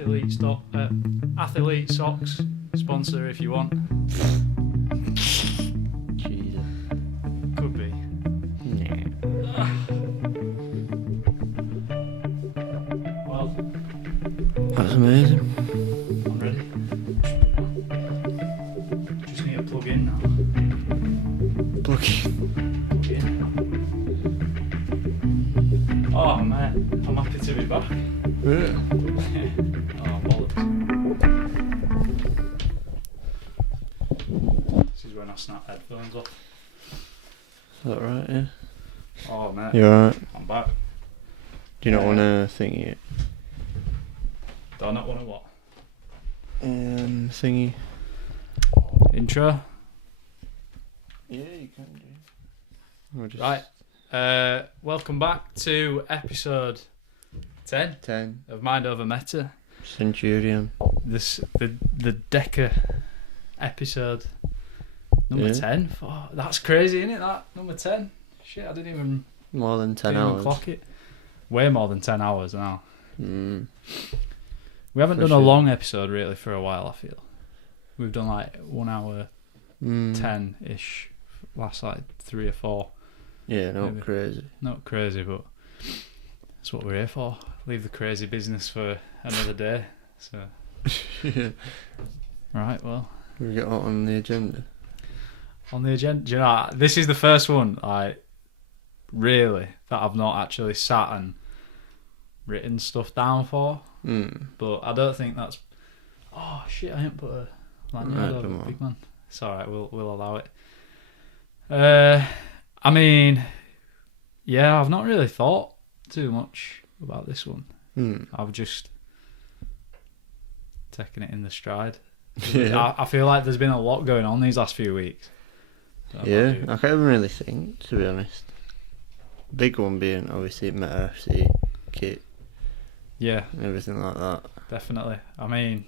Athlete Socks sponsor if you want. Jesus. Could be. Nah. Well, That's amazing. I'm ready. Just need to plug in now. Plug in. Plug in. Oh man, I'm happy to be back. Yeah. Oh, bollocks. This is when I snap headphones off. Is that right, yeah? Oh, mate. You alright? I'm back. Do you not want to thingy it? Do I not want to what? Thingy. Intro? Yeah, you can do. Or just Right. Welcome back to episode 10 10. of Mind Over Meta. Centurion. The Decker episode. Number Yeah. 10. Oh, that's crazy, isn't it? That number 10. Shit, I didn't even, More than 10 didn't even hours. clock it. Way more than 10 hours now. Mm. We haven't For done sure. a long episode really for a while, I feel. We've done like 1 hour 10-ish, last like 3 or 4. Yeah, not Maybe. crazy. Not crazy, but that's what we're here for. Leave the crazy business for another day. So, Yeah. right, well, We get on the agenda. on the agenda, do you know, this is the first one, like, really, that I've not actually sat and written stuff down for. But I don't think that's... Oh, shit, I ain't put a lanyard Right, over come it, on. big man. It's alright, we'll allow it. I mean, yeah, I've not really thought too much about this one. I've just taken it in the stride. Yeah. I feel like there's been a lot going on these last few weeks. So Yeah, I can't even really think, to be honest. Big one being obviously META F.C. kit yeah, and everything like that. definitely. I mean,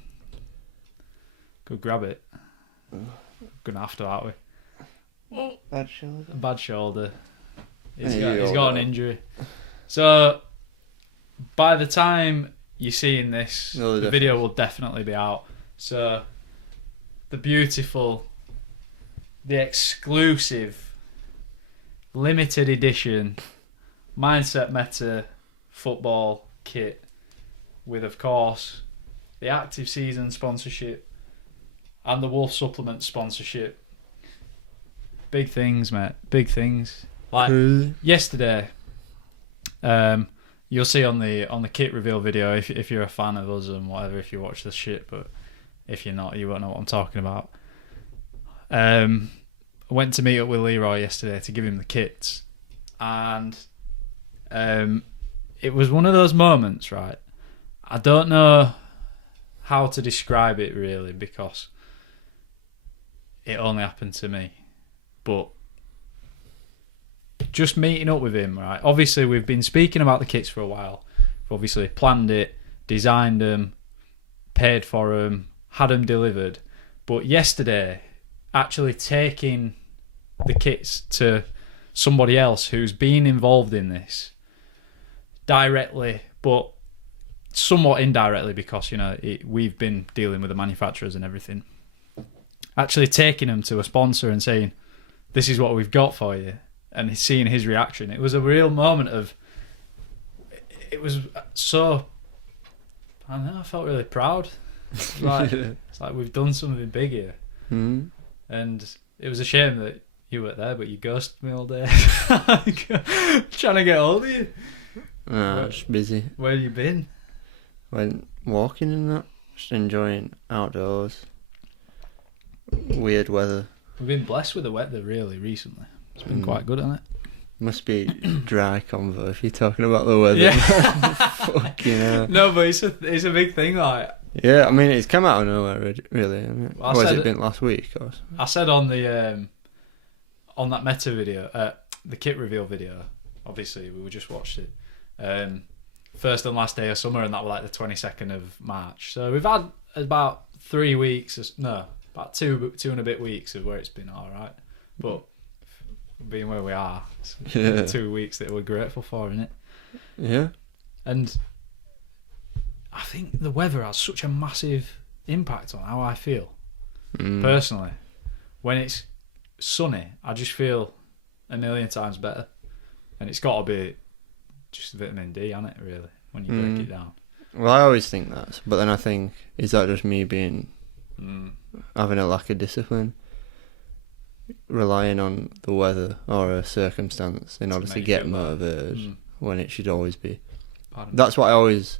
could grab it. Gonna have to, aren't we? Bad shoulder. A bad shoulder. He's Yeah, got you're an right. injury. So by the time you're seeing this, No, the video will definitely be out. So the beautiful, the exclusive, limited edition Mindset Meta football kit with, of course, the active season sponsorship and the Wolf supplement sponsorship. Big things, mate. Big things. Like yesterday, you'll see on the kit reveal video if you're a fan of us and whatever, if you watch this shit, but if you're not, you won't know what I'm talking about. I went to meet up with Leroy yesterday to give him the kits, and it was one of those moments, right? I don't know how to describe it really, because it only happened to me. But just meeting up with him, right? Obviously, we've been speaking about the kits for a while. We've obviously planned it, designed them, paid for them, had them delivered. But yesterday, actually taking the kits to somebody else who's been involved in this directly, but somewhat indirectly, because, you know, we've been dealing with the manufacturers and everything. Actually taking them to a sponsor and saying, this is what we've got for you, and seeing his reaction, it was a real moment of, it was so, I don't know, I felt really proud. It's like we've done something big here. And it was a shame that you weren't there, but you ghosted me all day. Trying to get hold of you. Nah, just busy. Where you been? Went walking and that. Just enjoying outdoors. Weird weather. We've been blessed with the weather really recently. It's been quite good, hasn't it? Must be dry convo if you're talking about the weather. Yeah. Fucking hell. No, but it's a big thing. Like, Yeah, I mean, it's come out of nowhere, really. I mean, Well, I or has said it been last week? Or... I said on the on that Meta video, the kit reveal video. Obviously, we just watched it. First and last day of summer, and that was like the 22nd of March. So we've had about 3 weeks. About two and a bit weeks of where it's been all right. But being where we are, it's 2 weeks that we're grateful for, isn't it? Yeah. And I think the weather has such a massive impact on how I feel personally. When it's sunny, I just feel a million times better, and it's got to be just vitamin D, hasn't it? Really, when you break it down. Well, I always think that, but then I think, is that just me being having a lack of discipline, relying on the weather or a circumstance in order to get motivated when it should always be? That's what I always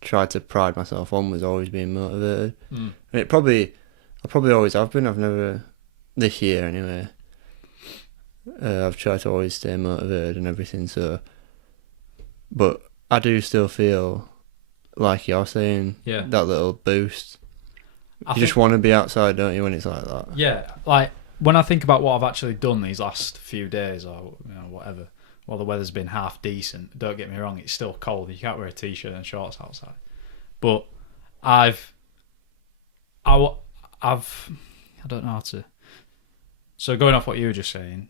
tried to pride myself on, was always being motivated. And I probably always have been. I've never, this year anyway, I've tried to always stay motivated and everything. So, but I do still feel, like you're saying, that little boost. You just want to be outside, don't you, when it's like that? Yeah, like when I think about what I've actually done these last few days, or whatever, while the weather's been half decent. Don't get me wrong, it's still cold. You can't wear a t-shirt and shorts outside. But I don't know how to. So going off what you were just saying,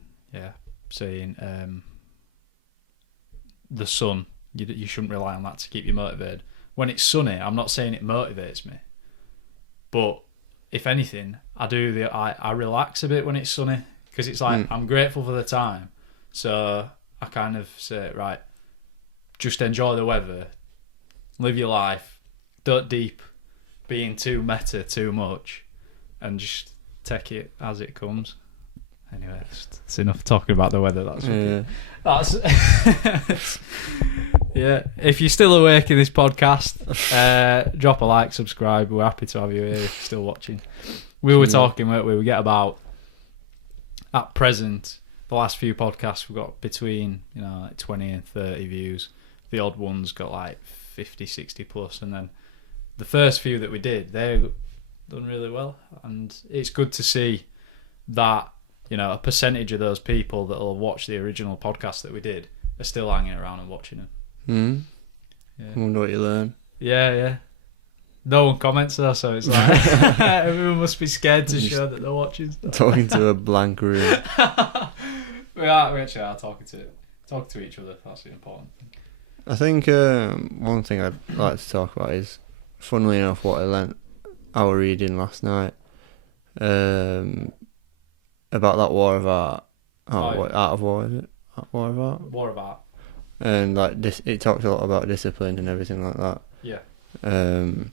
the sun, you shouldn't rely on that to keep you motivated. When it's sunny, I'm not saying it motivates me, but if anything, I relax a bit when it's sunny, because it's like I'm grateful for the time, so I kind of say, right, just enjoy the weather, live your life, don't deep being too meta too much, and just take it as it comes. Anyway, it's enough talking about the weather. That's yeah. If you're still awake in this podcast, drop a like, subscribe. We're happy to have you here if you're still watching. We were talking, weren't we? We get about, at present, the last few podcasts we've got between like 20 and 30 views. The odd ones got like 50, 60 plus, and then the first few that we did, they've done really well, and it's good to see that a percentage of those people that will watch the original podcast that we did are still hanging around and watching them. I wonder what you learn. Yeah. No one comments though, so it's like everyone must be scared to show that they're watching stuff. Talking to a blank room. we actually are talking to each other. That's the important thing. I think one thing I'd like to talk about is, funnily enough, what I learnt our reading last night about that War of Art. Art of War, is it? War of Art? War of Art. And like it talks a lot about discipline and everything like that. Yeah. And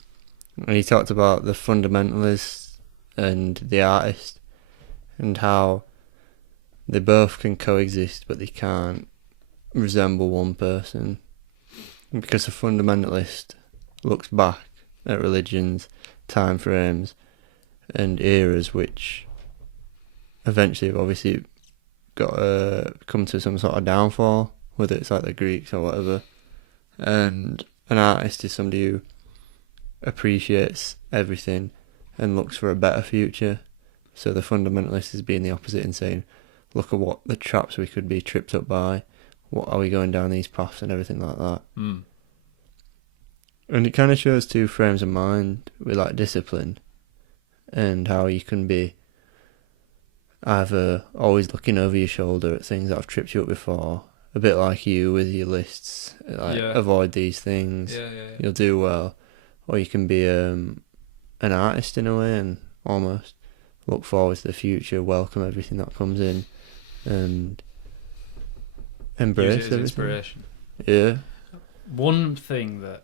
he talked about the fundamentalist and the artist, and how they both can coexist, but they can't resemble one person, because the fundamentalist looks back at religions, time frames, and eras which eventually have obviously got come to some sort of downfall, whether it's like the Greeks or whatever. And an artist is somebody who appreciates everything and looks for a better future. So the fundamentalist is being the opposite and saying, look at what the traps we could be tripped up by, what are we going down these paths and everything like that. And it kind of shows two frames of mind with like discipline, and how you can be either always looking over your shoulder at things that have tripped you up before, a bit like you with your lists, like avoid these things, you'll do well, or you can be an artist in a way and almost look forward to the future, welcome everything that comes in, and embrace use it as everything. Inspiration. Yeah. One thing that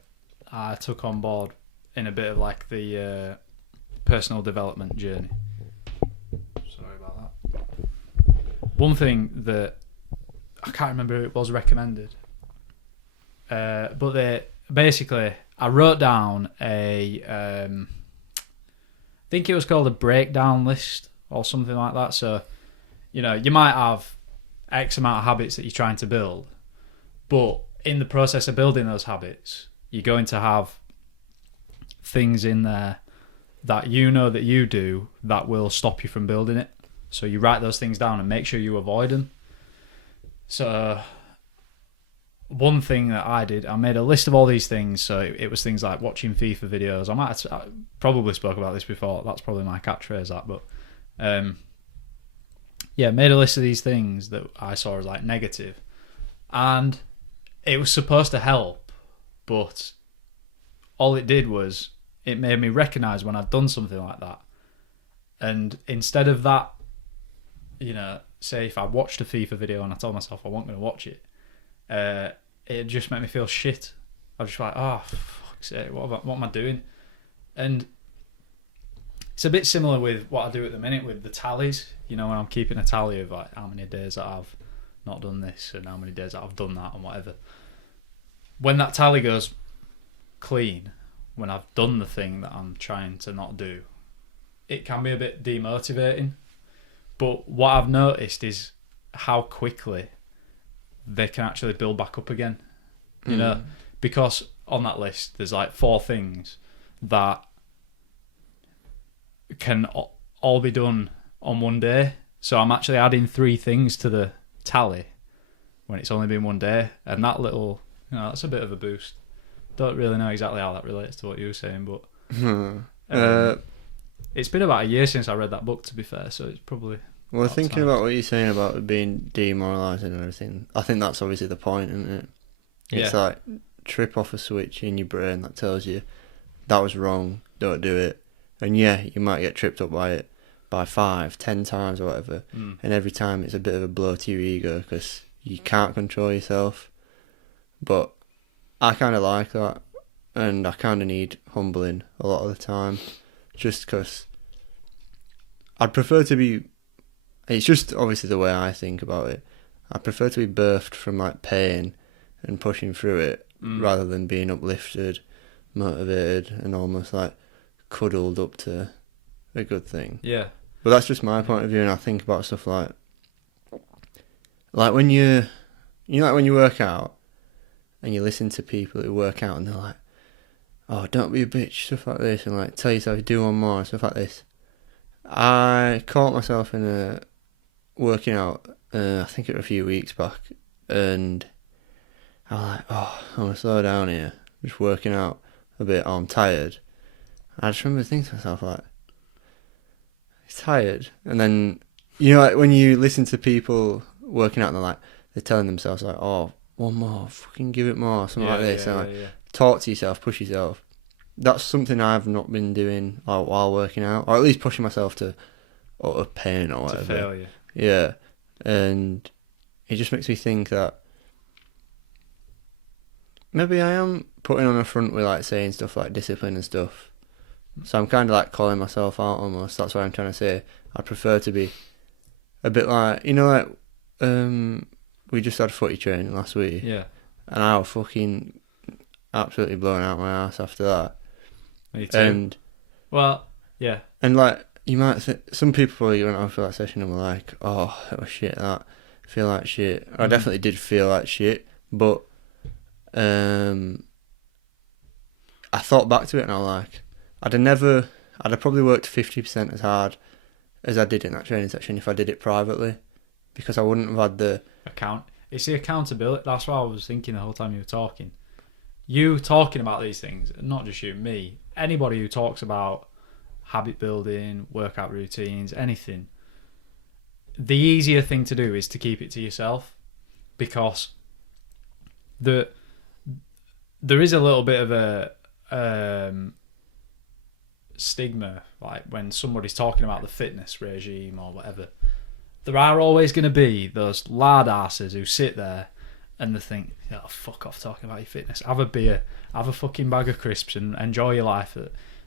I took on board in a bit of like the personal development journey. Sorry about that. One thing that I can't remember who it was recommended, but basically I wrote down I think it was called a breakdown list or something like that. So, you might have X amount of habits that you're trying to build, but in the process of building those habits, you're going to have things in there that that you do that will stop you from building it. So you write those things down and make sure you avoid them. So one thing that I did, I made a list of all these things. So it was things like watching FIFA videos. I probably spoke about this before. That's probably my catchphrase, that. But made a list of these things that I saw as like negative, and it was supposed to help, but all it did was it made me recognise when I'd done something like that. And instead of that, you know, say if I watched a FIFA video and I told myself I wasn't going to watch it, it just made me feel shit. I was just like, oh, for fuck's sake, what am I doing? And it's a bit similar with what I do at the minute with the tallies. You know, when I'm keeping a tally of like how many days that I've not done this and how many days that I've done that and whatever. When that tally goes clean, when I've done the thing that I'm trying to not do, it can be a bit demotivating. But what I've noticed is how quickly they can actually build back up again. You know, because on that list there's like 4 things that can all be done on one day. So I'm actually adding 3 things to the tally when it's only been one day, and that little, you know, that's a bit of a boost. Don't really know exactly how that relates to what you were saying, but it's been about a year since I read that book, to be fair, so it's probably... Well, thinking about what you're saying about it being demoralising and everything, I think that's obviously the point, isn't it? It's like trip off a switch in your brain that tells you that was wrong, don't do it. And yeah, you might get tripped up by it by 5, 10 times or whatever, and every time it's a bit of a blow to your ego because you can't control yourself. But I kind of like that, and I kind of need humbling a lot of the time, just because I'd prefer to be... It's just obviously the way I think about it. I prefer to be birthed from like pain and pushing through it rather than being uplifted, motivated, and almost like cuddled up to a good thing. Yeah. But that's just my point of view, and I think about stuff like when you like when you work out and you listen to people who work out and they're like, oh, don't be a bitch, stuff like this, and like tell yourself do one more, stuff like this. I caught myself in a working out, I think it was a few weeks back, and I was like, oh, I'm going to slow down here, just working out a bit, oh, I'm tired. I just remember thinking to myself, like, he's tired. And then, you know, like when you listen to people working out and they're telling themselves, like, oh, one more, fucking give it more, something like this. Talk to yourself, push yourself. That's something I've not been doing while working out, or at least pushing myself to utter pain or whatever. To failure. Yeah. And it just makes me think that maybe I am putting on a front with like saying stuff like discipline and stuff. So I'm kind of like calling myself out almost. That's what I'm trying to say. I'd prefer to be a bit like, you know, like we just had footy training last week. Yeah. And I was fucking absolutely blown out my ass after that. Me too. And well, yeah. And like you might some people probably went after that session and were like, oh, that was shit, that. I feel like shit. I definitely did feel like shit, but I thought back to it and I was like, I'd have probably worked 50% as hard as I did in that training section if I did it privately, because I wouldn't have had the... It's the accountability. That's what I was thinking the whole time you were talking. You talking about these things, not just you, me, anybody who talks about habit building, workout routines, anything, the easier thing to do is to keep it to yourself, because there is a little bit of a stigma, like when somebody's talking about the fitness regime or whatever, there are always going to be those lard asses who sit there and they think, oh, fuck off talking about your fitness, have a beer, have a fucking bag of crisps and enjoy your life.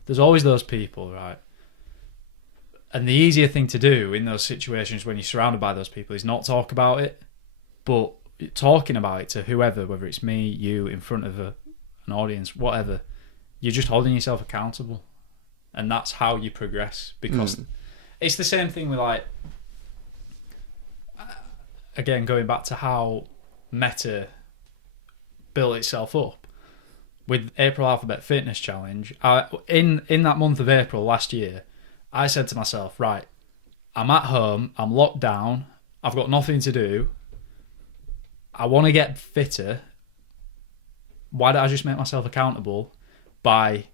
There's always those people, right? And the easier thing to do in those situations when you're surrounded by those people is not talk about it, but talking about it to whoever, whether it's me, you, in front of an audience, whatever, you're just holding yourself accountable. And that's how you progress, because it's the same thing with, like, again, going back to how META built itself up with April Alphabet Fitness Challenge. In that month of April last year, I said to myself, right, I'm at home, I'm locked down, I've got nothing to do, I want to get fitter. Why don't I just make myself accountable by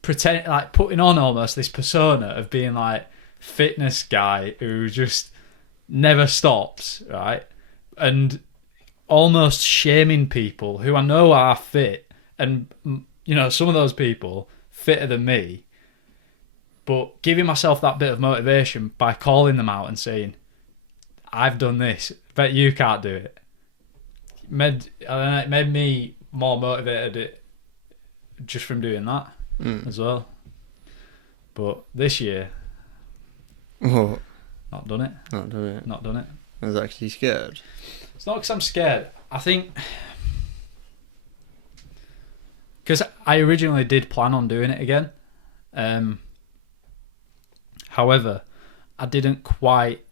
pretending, like putting on almost this persona of being like fitness guy who just never stops, right? And almost shaming people who I know are fit and you know, some of those people fitter than me, but giving myself that bit of motivation by calling them out and saying, I've done this, bet you can't do it. It made me more motivated just from doing that as well. But this year, What? not done it. Not done it. Not done it. I was actually scared. It's not because I'm scared. I think because I originally did plan on doing it again. However, I didn't quite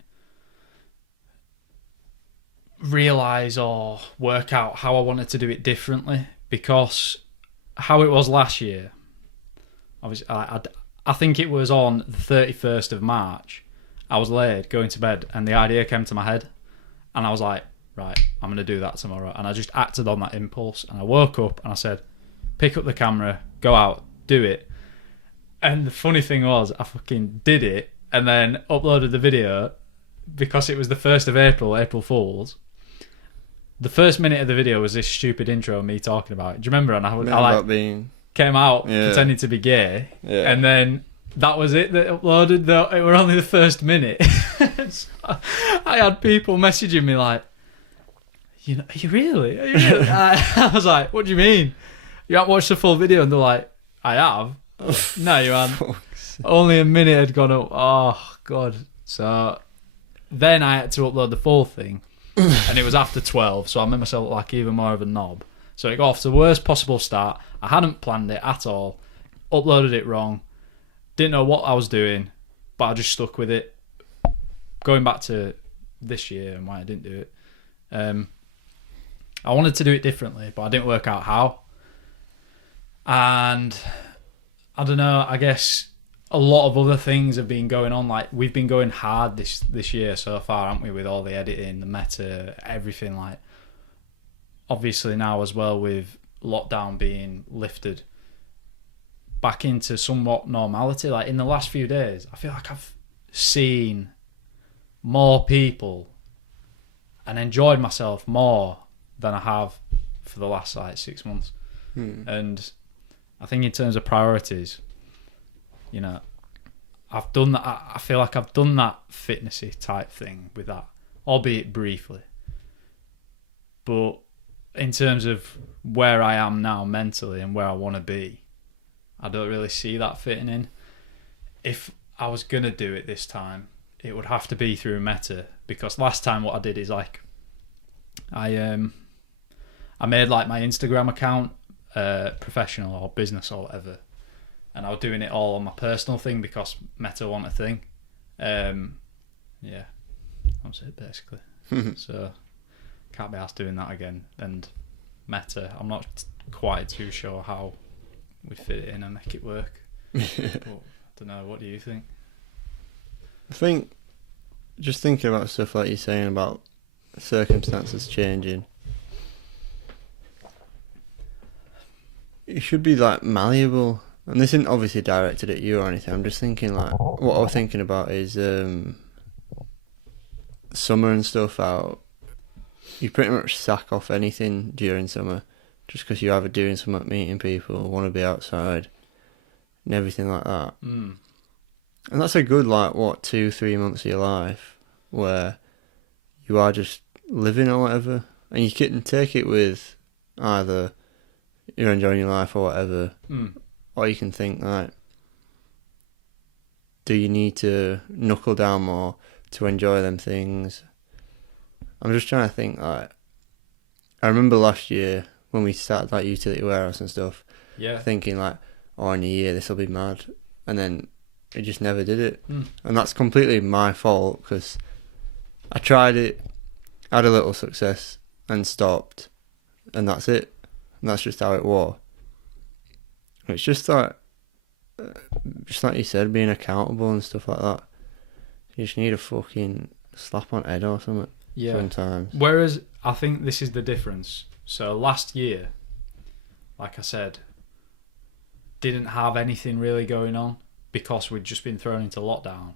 realise or work out how I wanted to do it differently, because how it was last year, obviously, I think it was on the 31st of March, I was laid going to bed and the idea came to my head and I was like, right, I'm going to do that tomorrow. And I just acted on that impulse and I woke up and I said, pick up the camera, go out, do it. And the funny thing was, I fucking did it and then uploaded the video because it was the 1st of April, April Fool's. The first minute of the video was this stupid intro of me talking about it. Do you remember? And I came out pretending to be gay, and then that was it that uploaded. Though it were only the first minute. So I had people messaging me like, "You know, are you really?" I was like, "What do you mean? You haven't watched the full video?" And they're like, "I have." No, you haven't. Only a minute had gone up. Oh god! So then I had to upload the full thing. And it was after 12, so I made myself look like even more of a knob. So it got off to the worst possible start. I hadn't planned it at all. Uploaded it wrong. Didn't know what I was doing, but I just stuck with it. Going back to this year and why I didn't do it. I wanted to do it differently, but I didn't work out how. And I don't know, I guess a lot of other things have been going on. Like, we've been going hard this year so far, haven't we, with all the editing, the meta, everything. Like, obviously now as well, with lockdown being lifted back into somewhat normality. Like, in the last few days, I feel like I've seen more people and enjoyed myself more than I have for the last like 6 months. And I think in terms of priorities, you know, I've done that. I feel like I've done that fitnessy type thing with that, albeit briefly. But in terms of where I am now mentally and where I want to be, I don't really see that fitting in. If I was going to do it this time, it would have to be through Meta, because last time what I did is like, I made like my Instagram account professional or business or whatever, and I was doing it all on my personal thing because Meta want a thing. Yeah, that's it basically. So can't be asked doing that again. And Meta, I'm not quite too sure how we fit it in and make it work. But I don't know, what do you think? I think just thinking about stuff like you're saying about circumstances changing, it should be like malleable. And this isn't obviously directed at you or anything. I'm just thinking like, what I was thinking about is summer and stuff out. You pretty much sack off anything during summer just because you're either doing something, meeting people, want to be outside and everything like that. And that's a good 2-3 months of your life where you are just living or whatever, and you can take it with either you're enjoying your life or whatever, or you can think like, do you need to knuckle down more to enjoy them things? I'm just trying to think like, I remember last year when we started like utility warehouse and stuff, thinking like, oh, in a year this will be mad, and then it just never did it. And that's completely my fault because I tried it, had a little success and stopped, and that's it. And that's just how it was. It's just like you said, being accountable and stuff like that. You just need a fucking slap on head or something. Yeah. Sometimes. Whereas I think this is the difference. So last year, like I said, didn't have anything really going on because we'd just been thrown into lockdown.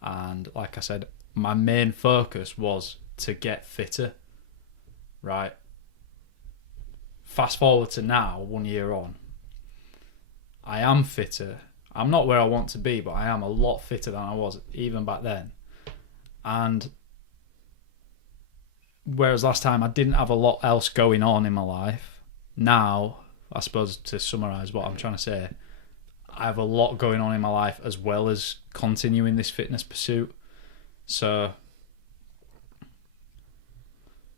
And like I said, my main focus was to get fitter. Right? Fast forward to now, 1 year on, I am fitter. I'm not where I want to be, but I am a lot fitter than I was even back then. And whereas last time I didn't have a lot else going on in my life, now, I suppose to summarise what I'm trying to say, I have a lot going on in my life as well as continuing this fitness pursuit. So,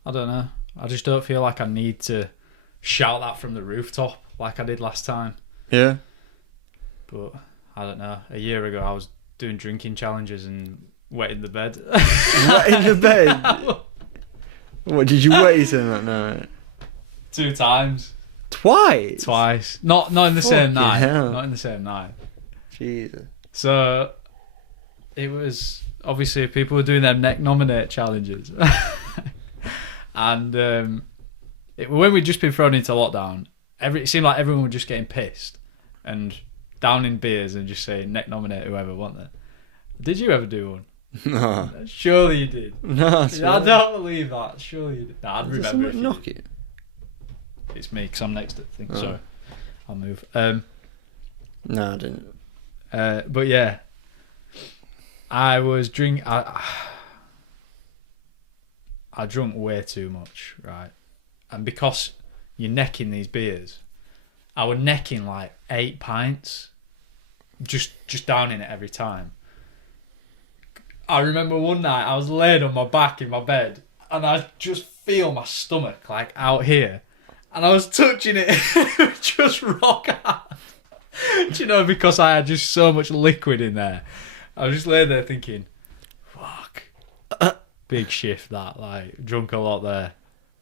I don't know. I just don't feel like I need to shout that from the rooftop like I did last time. Yeah. But, I don't know. A year ago, I was doing drinking challenges and wetting the bed. Wetting the bed? What, did you wet yourself that night? 2 times. Twice? Not in the same night. Hell. Not in the same night. Jesus. So, it was... Obviously, people were doing their neck nominate challenges. And when we'd just been thrown into lockdown, it seemed like everyone was just getting pissed and downing beers and just saying neck nominate whoever, weren't they? Did you ever do one? No. Surely you did. No, I don't believe that. Surely you did. Nah, I'd remember if you knock did. it. It's me because I'm next to the thing. Oh. Sorry, I'll move. No, I didn't. But yeah, I was drinking. I drunk way too much, right? And because you're necking these beers, I was necking like 8 pints, just downing it every time. I remember one night I was laid on my back in my bed and I just feel my stomach like out here and I was touching it just rock hard. Do you know, because I had just so much liquid in there. I was just laying there thinking, fuck. Big shift that, like, drunk a lot there.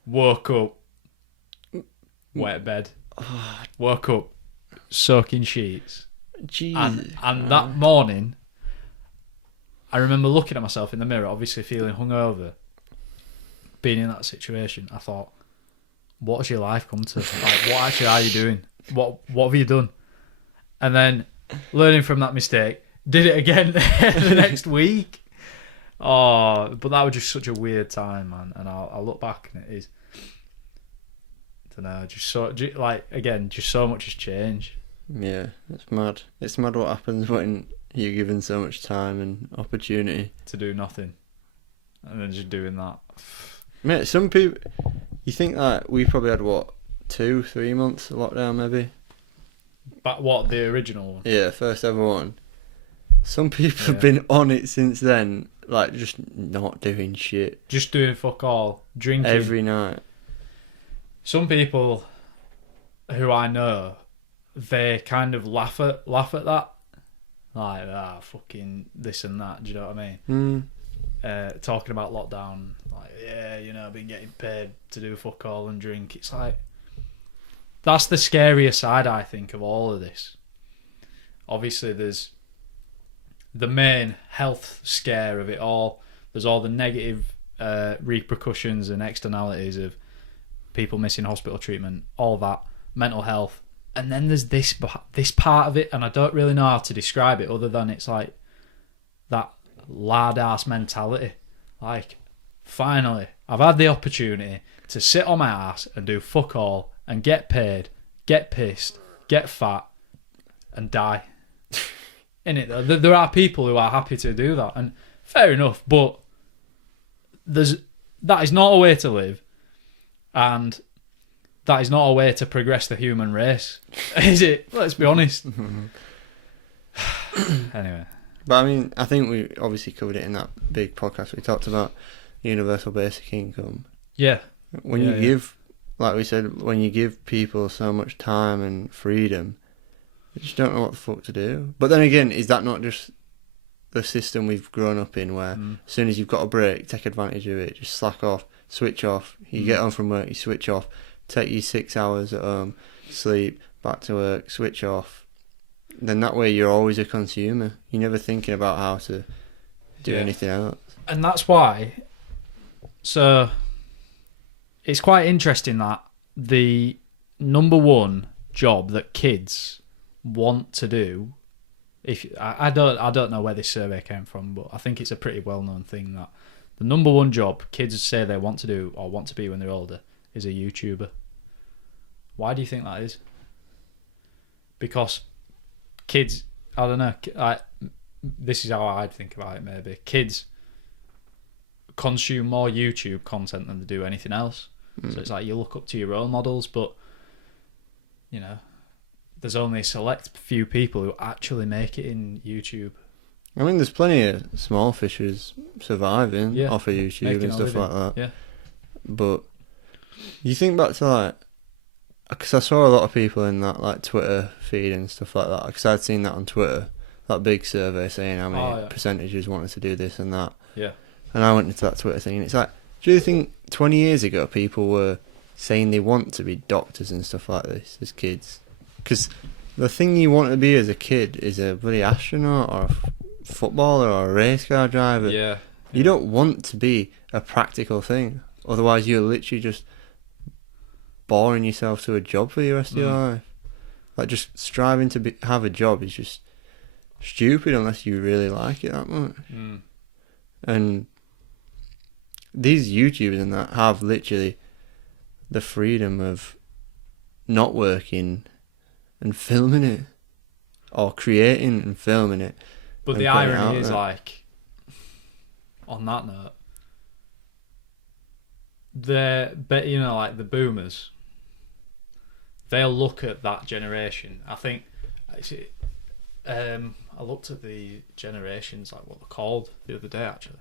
Woke up, wet bed. Woke up, soaking sheets. Jesus. And that morning, I remember looking at myself in the mirror, obviously feeling hungover, being in that situation. I thought, what has your life come to? Like, what actually are you doing? What have you done? And then, learning from that mistake, did it again the next week. Oh, but that was just such a weird time, man. And I'll look back and it is, I don't know, just so much has changed. Yeah, it's mad. It's mad what happens when you're given so much time and opportunity To do nothing. And then just doing that. Mate, some people, you think that we probably had, 2-3 months of lockdown maybe? But what, the original one? Yeah, first ever one. Some people have been on it since then, like just not doing shit. Just doing fuck all. Drinking. Every night. Some people who I know, they kind of laugh at that. Like, fucking this and that, do you know what I mean? Talking about lockdown, like, I've been getting paid to do fuck all and drink. It's like, that's the scarier side, I think, of all of this. Obviously, there's the main health scare of it all. There's all the negative repercussions and externalities of people missing hospital treatment, all that, mental health. And then there's this part of it, and I don't really know how to describe it other than it's like that lard-ass mentality. Like, finally, I've had the opportunity to sit on my ass and do fuck all and get paid, get pissed, get fat, and die. Innit? There are people who are happy to do that, and fair enough, but that is not a way to live, and that is not a way to progress the human race, is it? Let's be honest. Anyway. But I mean, I think we obviously covered it in that big podcast. We talked about universal basic income. Yeah. When you give, like we said, when you give people so much time and freedom, they just don't know what the fuck to do. But then again, is that not just the system we've grown up in, where as soon as you've got a break, take advantage of it, just slack off, switch off. You get home from work, you switch off, take you 6 hours at home, sleep, back to work, switch off. Then that way you're always a consumer. You're never thinking about how to do anything else. And that's why, so it's quite interesting that the number one job that kids want to do, I don't know where this survey came from, but I think it's a pretty well-known thing that the number one job kids say they want to do or want to be when they're older is a YouTuber. Why do you think that is? Because kids, I don't know, this is how I'd think about it maybe. Kids consume more YouTube content than they do anything else. So it's like you look up to your role models, but, you know, there's only a select few people who actually make it in YouTube. I mean, there's plenty of small fishers surviving off of YouTube and stuff like that. Yeah. But you think back to, like, because I saw a lot of people in that, like, Twitter feed and stuff like that, because I'd seen that on Twitter, that big survey saying how many percentages wanted to do this and that. Yeah. And I went into that Twitter thing, and it's like, do you think 20 years ago people were saying they want to be doctors and stuff like this as kids? Because the thing you want to be as a kid is a bloody astronaut or a footballer or a race car driver. Yeah. You don't want to be a practical thing. Otherwise, you're literally just boring yourself to a job for the rest of your life. Like, just striving to have a job is just stupid unless you really like it that much. And these YouTubers and that have literally the freedom of not working and filming it, or creating and filming it. But the irony is, like, on that note, you know, like the boomers, they'll look at that generation. I think, I looked at the generations, like what they're called, the other day actually.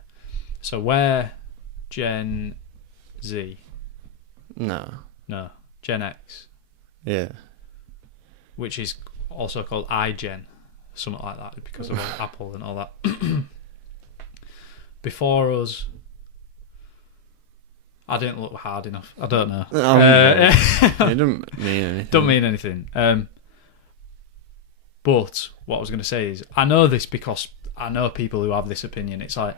So we're Gen Z. No, Gen X. Yeah. Which is also called iGen, something like that, because of Apple and all that. Before us, I didn't look hard enough. I don't know. It doesn't mean anything. Don't mean anything. But what I was going to say is, I know this because I know people who have this opinion. It's like,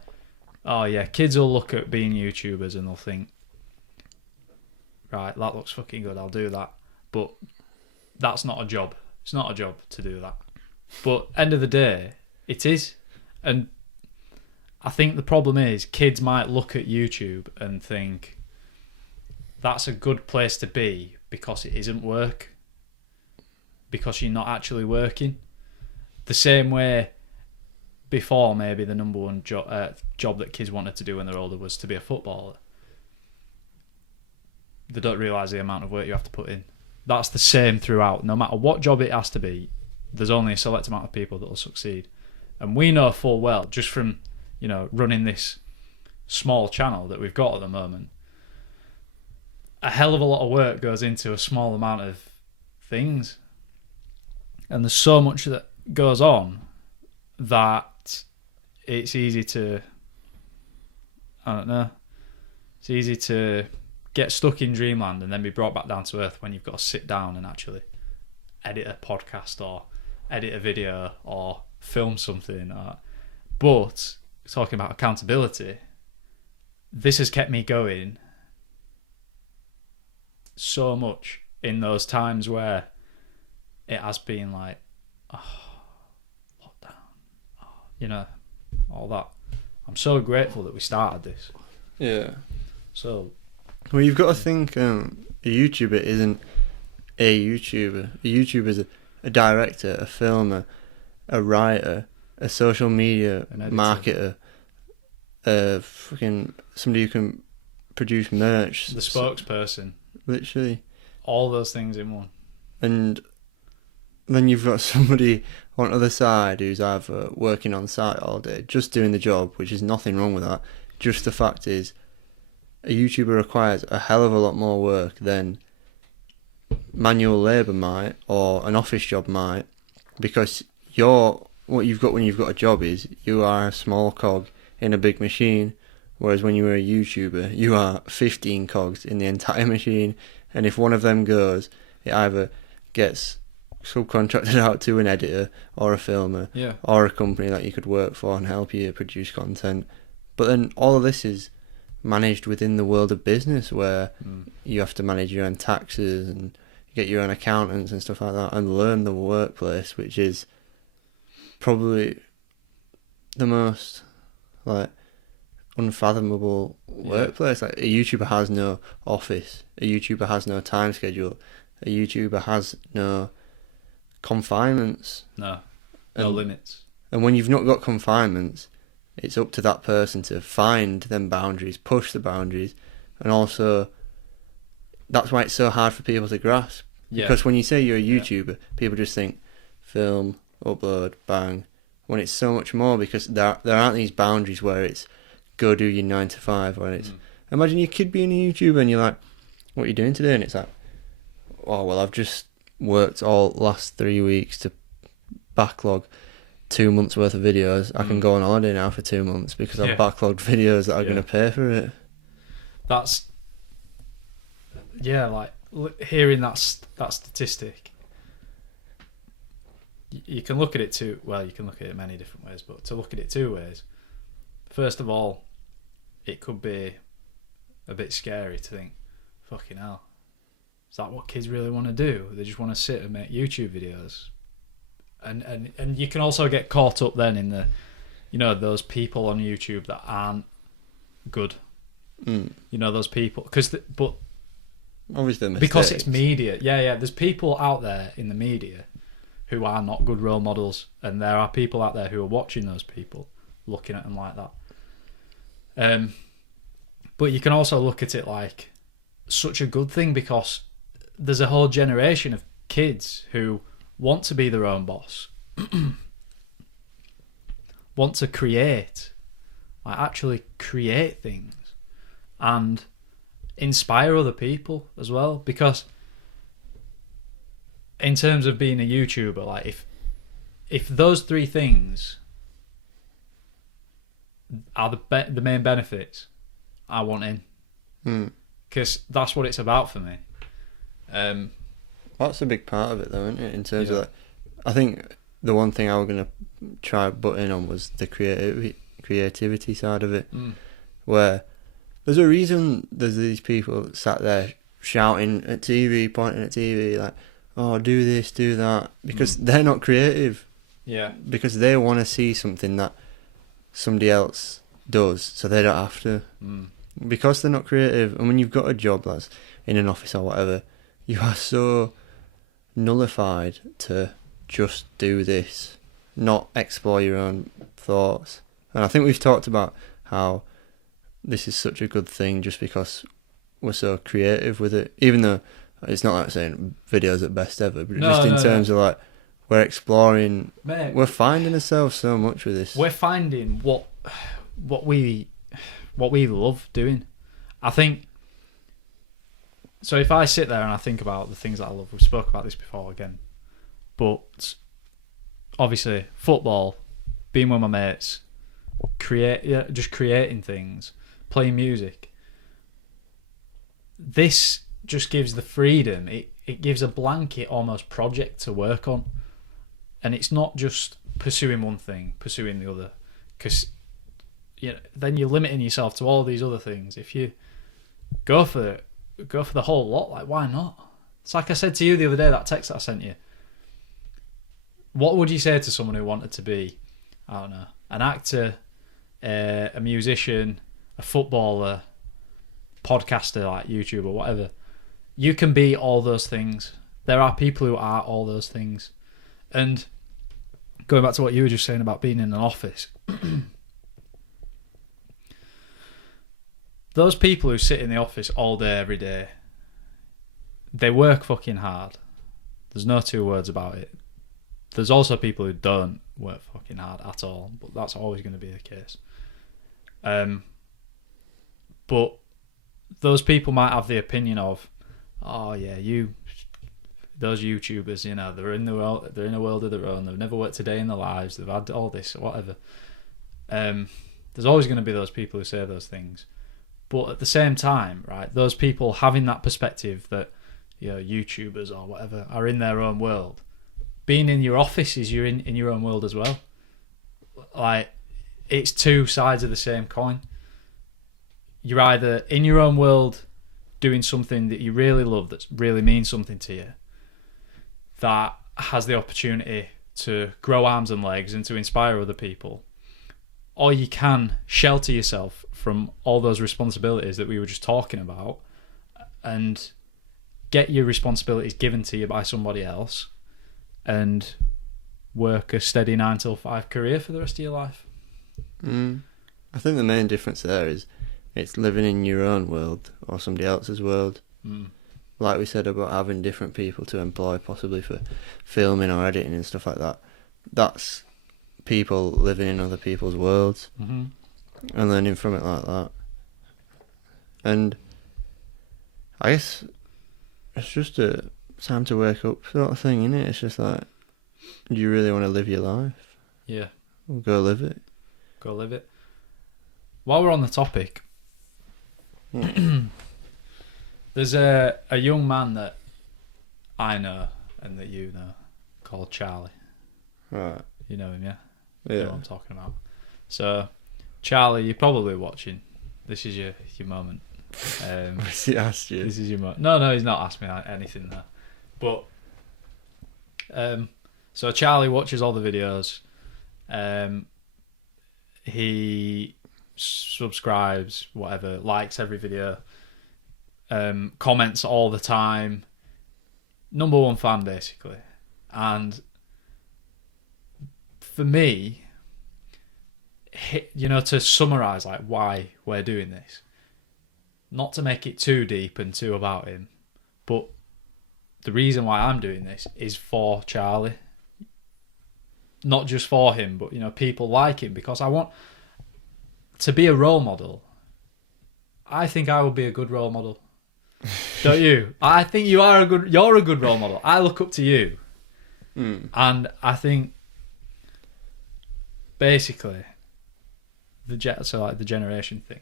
oh yeah, kids will look at being YouTubers and they'll think, right, that looks fucking good, I'll do that. But that's not a job. It's not a job to do that. But end of the day, it is. And I think the problem is kids might look at YouTube and think that's a good place to be because it isn't work. Because you're not actually working. The same way before maybe the number one job that kids wanted to do when they're older was to be a footballer. They don't realise the amount of work you have to put in. That's the same throughout. No matter what job it has to be, there's only a select amount of people that will succeed. And we know full well, just from, you know, running this small channel that we've got at the moment, a hell of a lot of work goes into a small amount of things. And there's so much that goes on that it's easy to, I don't know, it's easy to get stuck in dreamland and then be brought back down to earth when you've got to sit down and actually edit a podcast or edit a video or film something. But talking about accountability, this has kept me going so much in those times where it has been like, lockdown, you know, all that. I'm so grateful that we started this. Yeah. So, well, you've got to think a YouTuber isn't a YouTuber. A YouTuber is a director, a filmer, a writer, a social media marketer, fucking somebody who can produce merch. The spokesperson. Literally. All those things in one. And then you've got somebody on the other side who's either working on site all day, just doing the job, which is nothing wrong with that. Just the fact is, a YouTuber requires a hell of a lot more work than manual labour might, or an office job might, because what you've got when you've got a job is you are a small cog in a big machine, whereas when you are a YouTuber, you are 15 cogs in the entire machine, and if one of them goes, it either gets subcontracted out to an editor or a filmer or a company that you could work for and help you produce content. But then all of this is managed within the world of business, where you have to manage your own taxes and get your own accountants and stuff like that, and learn the workplace, which is probably the most like unfathomable workplace. Like, a YouTuber has no office, a YouTuber has no time schedule, a YouTuber has no confinements. No. No limits. And when you've not got confinements, it's up to that person to find them boundaries, push the boundaries, and also that's why it's so hard for people to grasp. Yeah. Because when you say you're a YouTuber, people just think film, upload, bang. When it's so much more, because there aren't these boundaries where it's go do your 9 to 5, or it's imagine your kid being a YouTuber and you're like, what are you doing today? And it's like, oh well, I've just worked all last 3 weeks to backlog 2 months worth of videos. I can go on holiday now for 2 months because I've backlogged videos that are going to pay for it. That's like hearing that statistic. You can look at it you can look at it many different ways, but to look at it 2 ways. First of all, it could be a bit scary to think, fucking hell, is that what kids really want to do? They just want to sit and make YouTube videos. And you can also get caught up then in the, those people on YouTube that aren't good. Those people, but obviously because it's media. Yeah. There's people out there in the media who are not good role models, and there are people out there who are watching those people, looking at them like that. But you can also look at it like such a good thing, because there's a whole generation of kids who want to be their own boss, want to create, like actually create things, and inspire other people as well. Because in terms of being a YouTuber, like if those 3 things are the main benefits, I want in, because that's what it's about for me. That's a big part of it, though, isn't it? In terms of that, I think the one thing I was going to try butt in on was the creativity side of it, where there's a reason there's these people sat there shouting at TV, pointing at TV, like, oh, do this, do that, because they're not creative. Yeah. Because they want to see something that somebody else does, so they don't have to. Because they're not creative, and when you've got a job that's in an office or whatever, you are so nullified to just do this, not explore your own thoughts. And I think we've talked about how this is such a good thing just because we're so creative with it, even though it's not like saying videos at best ever, but just in terms of like, we're exploring, we're finding ourselves so much with this. We're finding what we love doing. I think so. If I sit there and I think about the things that I love, we've spoke about this before again, but obviously football, being with my mates, just creating things, playing music. This just gives the freedom. It gives a blanket almost project to work on, and it's not just pursuing one thing, pursuing the other, because then you're limiting yourself to all these other things. If you go for the whole lot, like, why not? It's like I said to you the other day, that text that I sent you. What would you say to someone who wanted to be, I don't know, an actor, a musician, a footballer, podcaster, like YouTuber, whatever? You can be all those things. There are people who are all those things. And going back to what you were just saying about being in an office, those people who sit in the office all day, every day, they work fucking hard. There's no 2 words about it. There's also people who don't work fucking hard at all, but that's always going to be the case. But those people might have the opinion of, oh yeah, those YouTubers, they're in a world of their own. They've never worked a day in their lives. They've had all this, whatever. There's always going to be those people who say those things. But at the same time, right, those people having that perspective that, YouTubers or whatever are in their own world. Being in your office is you're in your own world as well. Like, it's 2 sides of the same coin. You're either in your own world doing something that you really love, that really means something to you, that has the opportunity to grow arms and legs and to inspire other people, or you can shelter yourself from all those responsibilities that we were just talking about and get your responsibilities given to you by somebody else and work a steady 9 till 5 career for the rest of your life. I think the main difference there is it's living in your own world or somebody else's world. Like we said about having different people to employ, possibly for filming or editing and stuff like that. That's people living in other people's worlds and learning from it like that. And I guess it's just a time to wake up sort of thing, isn't it? It's just like, do you really want to live your life? Yeah. Well, go live it. Go live it. While we're on the topic, there's a young man that I know and that you know called Charlie. Right. You know him, yeah? Yeah. You know what I'm talking about. So, Charlie, you're probably watching. This is your moment. Has he asked you? This is your moment. No, he's not asked me anything there. But, so Charlie watches all the videos. He subscribes, whatever, likes every video, comments all the time. Number one fan, basically. And for me, to summarise like why we're doing this, not to make it too deep and too about him, but the reason why I'm doing this is for Charlie. Not just for him, but people like him, because I want to be a role model. I think I will be a good role model. Don't you? I think you're a good role model. I look up to you. And I think basically the generation thing.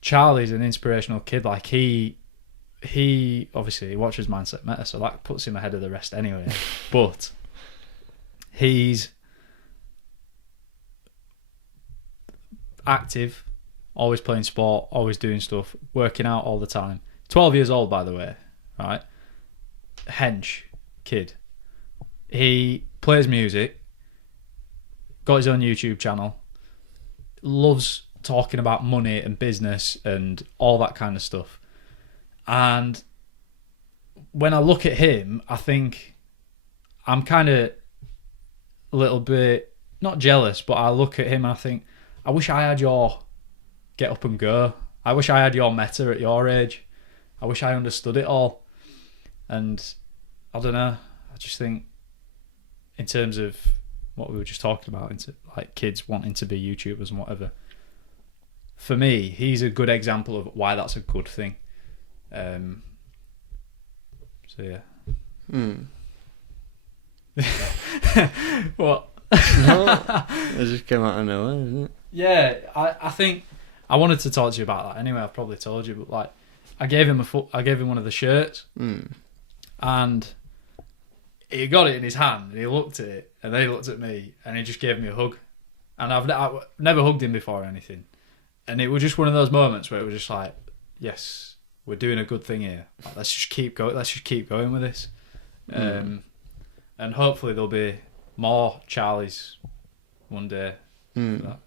Charlie's an inspirational kid. Like he obviously watches META, so that puts him ahead of the rest anyway. But he's active, always playing sport, always doing stuff, working out all the time. 12 years old, by the way, right? Hench kid. He plays music, got his own YouTube channel, loves talking about money and business and all that kind of stuff. And when I look at him, I think I'm kind of a little bit, not jealous, but I look at him and I think, I wish I had your get up and go. I wish I had your META at your age. I wish I understood it all. And I don't know, I just think in terms of what we were just talking about, into like kids wanting to be YouTubers and whatever, for me, he's a good example of why that's a good thing. So yeah. What? It just came out of nowhere, didn't it? Yeah, I think I wanted to talk to you about that anyway. I've probably told you, but like, I gave him one of the shirts, and he got it in his hand, and he looked at it, and then he looked at me, and he just gave me a hug. And I've never hugged him before or anything, and it was just one of those moments where it was just like, yes, we're doing a good thing here. Like, let's just keep going. Let's just keep going with this, and hopefully there'll be more Charlies one day. That,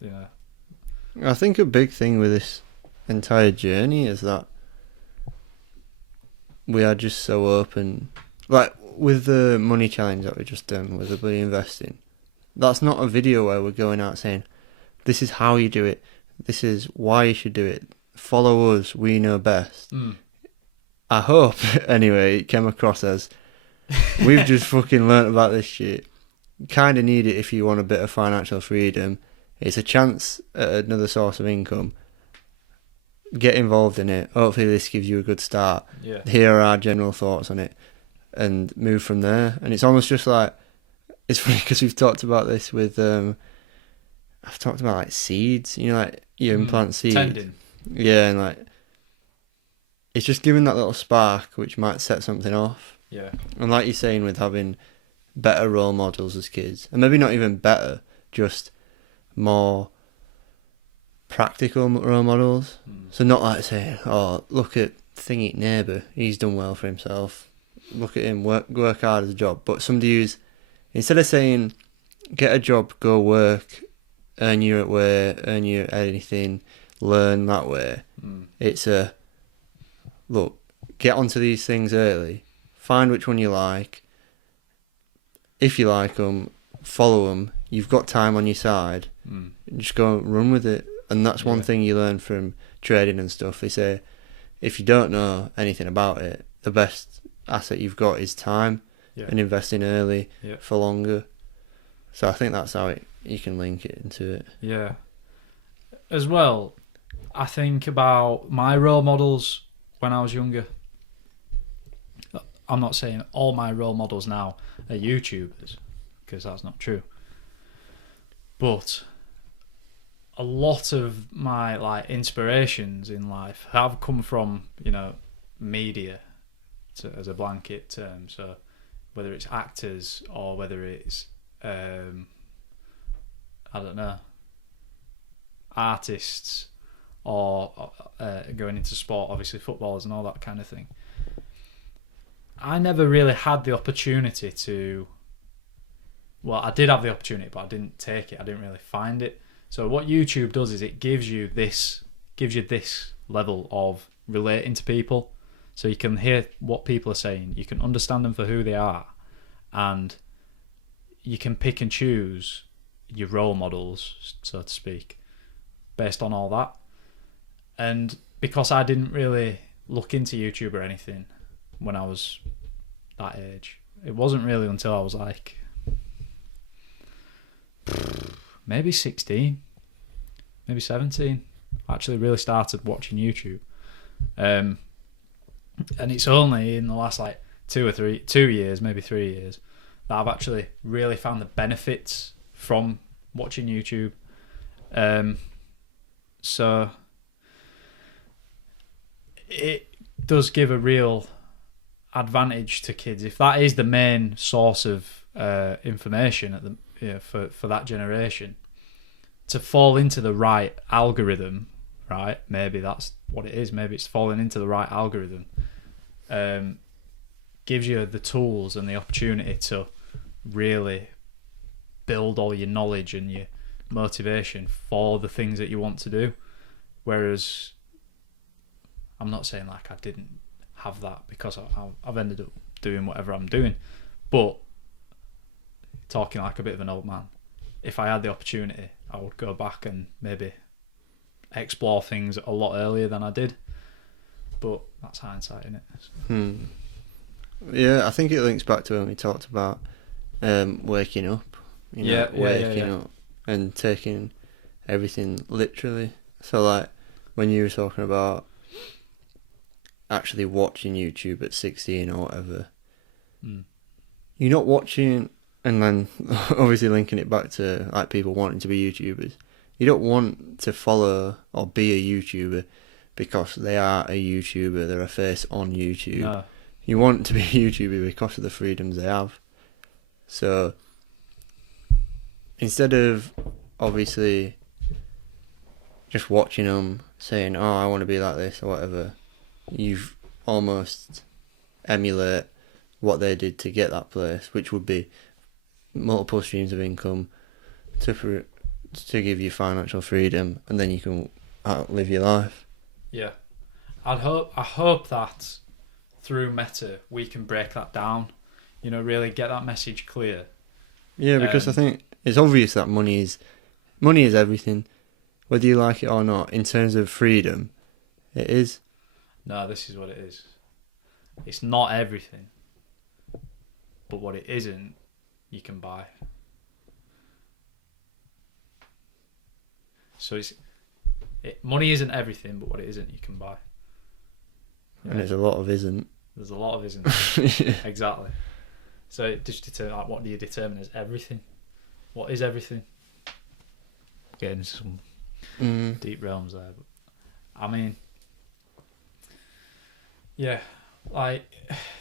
I think a big thing with this entire journey is that we are just so open. Like with the money challenge that we just done with the bloody investing, that's not a video where we're going out saying, this is how you do it, this is why you should do it, follow us, we know best. I hope anyway it came across as we've just fucking learnt about this shit. You kind of need it if you want a bit of financial freedom. It's a chance at another source of income. Get involved in it. Hopefully this gives you a good start. Yeah. Here are our general thoughts on it, and move from there. And it's almost just like, it's funny because we've talked about this with I've talked about like seeds, like you implant seeds. Tending. Yeah, and like it's just giving that little spark which might set something off. Yeah. And like you're saying, with having better role models as kids, and maybe not even better, just more practical role models. So not like saying, oh, look at thingy neighbour, he's done well for himself, look at him, work hard as a job. But somebody who's, instead of saying get a job, go work, earn your way, earn your anything, learn that way, it's a look, get onto these things early, find which one you like, if you like them, follow them. You've got time on your side. Just go and run with it. And that's one thing you learn from trading and stuff. They say if you don't know anything about it, the best asset you've got is time, and investing early for longer. So I think that's how you can link it into it. Yeah. As well, I think about my role models when I was younger. I'm not saying all my role models now are YouTubers, because that's not true. But a lot of my like inspirations in life have come from, you know, media as a blanket term. So whether it's actors or whether it's I don't know, artists, or going into sport, obviously footballers and all that kind of thing. I never really had the opportunity to. Well, I did have the opportunity, but I didn't take it. I didn't really find it. So what YouTube does is it gives you this level of relating to people. So you can hear what people are saying, you can understand them for who they are, and you can pick and choose your role models, so to speak, based on all that. And because I didn't really look into YouTube or anything when I was that age, it wasn't really until I was like maybe 16, maybe 17, I actually really started watching YouTube. And it's only in the last like 2 years, maybe 3 years, that I've actually really found the benefits from watching YouTube. So it does give a real advantage to kids if that is the main source of information at the for that generation, to fall into the right algorithm, right? Maybe that's what it is. Maybe it's falling into the right algorithm. Gives you the tools and the opportunity to really build all your knowledge and your motivation for the things that you want to do. Whereas I'm not saying like I didn't have that, because I've ended up doing whatever I'm doing, but talking like a bit of an old man, if I had the opportunity, I would go back and maybe explore things a lot earlier than I did. But that's hindsight, innit? Yeah, I think it links back to when we talked about waking up. Waking up and taking everything literally. So like when you were talking about actually watching YouTube at 16 or whatever, you're not watching, and then obviously linking it back to like people wanting to be YouTubers. You don't want to follow or be a YouTuber because they are a YouTuber, they're a face on YouTube. No. You want to be a YouTuber because of the freedoms they have. So instead of obviously just watching them saying, oh, I want to be like this or whatever, you've almost emulate what they did to get that place, which would be multiple streams of income to give you financial freedom, and then you can live your life. Yeah, I hope that through Meta we can break that down. You know, really get that message clear. Yeah, because I think it's obvious that money is everything, whether you like it or not. In terms of freedom, it is. No, this is what it is. It's not everything, but what it isn't, you can buy. So money isn't everything, but what it isn't, you can buy. And there's a lot of isn't. There's a lot of isn't. Yeah. Exactly. So it just like, what do you determine as everything? What is everything? Getting into some deep realms there, but I mean, yeah, like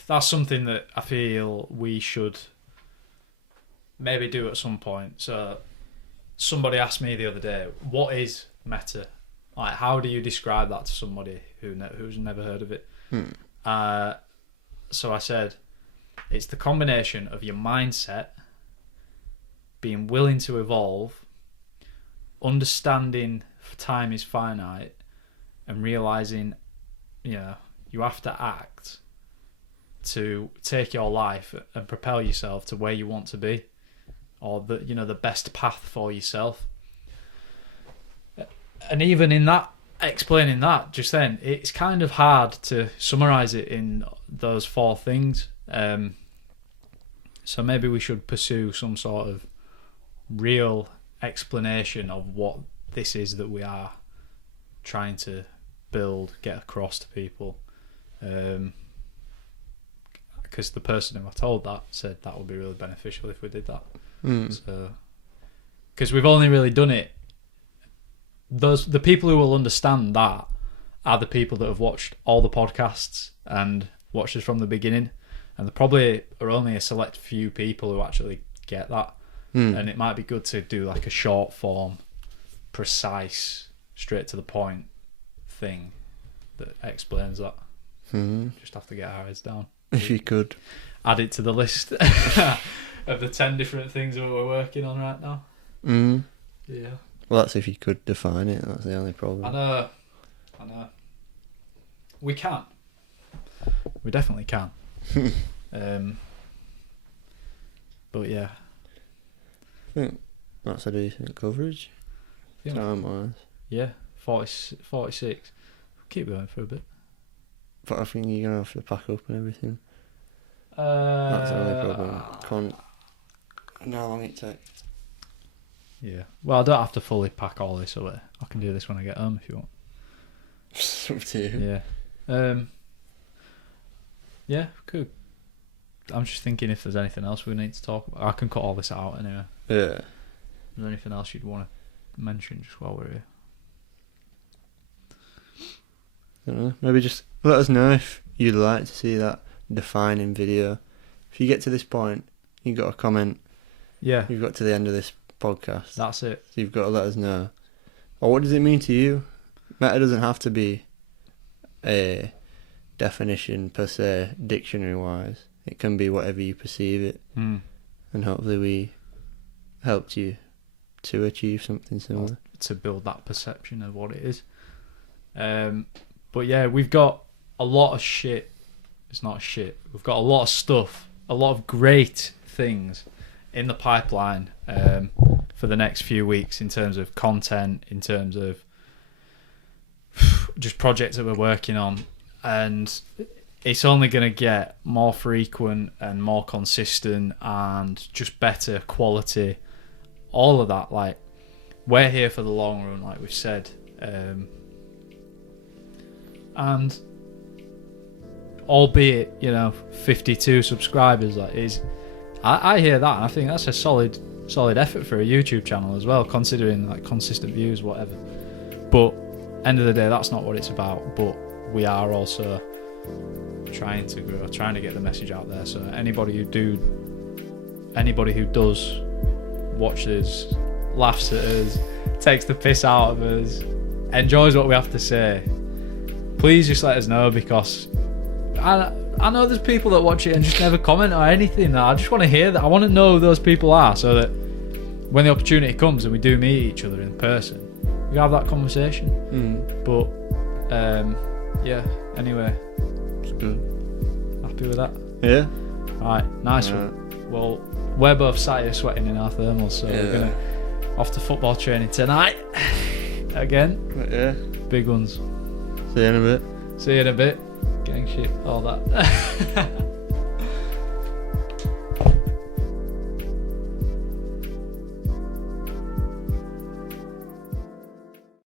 that's something that I feel we should maybe do at some point. So somebody asked me the other day, what is meta? Like, how do you describe that to somebody who's never heard of it? So I said, it's the combination of your mindset, being willing to evolve, understanding time is finite, and realizing, you have to act to take your life and propel yourself to where you want to be, or the best path for yourself. And even in that, explaining that just then, it's kind of hard to summarize it in those 4 things. So maybe we should pursue some sort of real explanation of what this is that we are trying to build, get across to people. Because the person who I told that said that would be really beneficial if we did that. So, because we've only really done it, the people who will understand that are the people that have watched all the podcasts and watched us from the beginning, and there probably are only a select few people who actually get that. And it might be good to do like a short form, precise, straight to the point thing that explains that. Just have to get our heads down. If you could add it to the list of the 10 different things that we're working on right now. Yeah. Well, that's if you could define it. That's the only problem. I know. We can. We definitely can. But yeah. I think that's a decent coverage. Time-wise. Yeah, 46. Keep going for a bit. But I think you're going to have to pack up and everything. That's the only problem. And how long it takes. Yeah. Well, I don't have to fully pack all this away. I can do this when I get home if you want. It's up to you. Yeah. Yeah, good. I'm just thinking if there's anything else we need to talk about. I can cut all this out anyway. Yeah. Is there anything else you'd want to mention just while we're here? I don't know. Maybe just let us know if you'd like to see that defining video. If you get to this point, you've got to comment. Yeah. You've got to the end of this podcast. That's it. So you've got to let us know. Or what does it mean to you? Meta doesn't have to be a definition per se, dictionary-wise. It can be whatever you perceive it. And hopefully we helped you to achieve something similar. To build that perception of what it is. But yeah, we've got a lot of shit. It's not shit. We've got a lot of stuff, a lot of great things in the pipeline for the next few weeks in terms of content, in terms of just projects that we're working on. And it's only going to get more frequent and more consistent and just better quality. All of that, like, we're here for the long run, like we've said. And albeit, 52 subscribers, like, is I hear that and I think that's a solid effort for a YouTube channel as well, considering like consistent views, whatever. But end of the day, that's not what it's about. But we are also trying to grow, trying to get the message out there. So anybody who does watch us, laughs at us, takes the piss out of us, enjoys what we have to say, please just let us know, because I know there's people that watch it and just never comment or anything. I just want to hear that. I want to know who those people are, so that when the opportunity comes and we do meet each other in person, we have that conversation. But yeah, anyway, it's good. Happy with that? Yeah. Alright, nice one. Well, we're both sat here sweating in our thermals, so we're gonna off to football training tonight again. Yeah, big ones. See you in a bit. Gang shit, all that.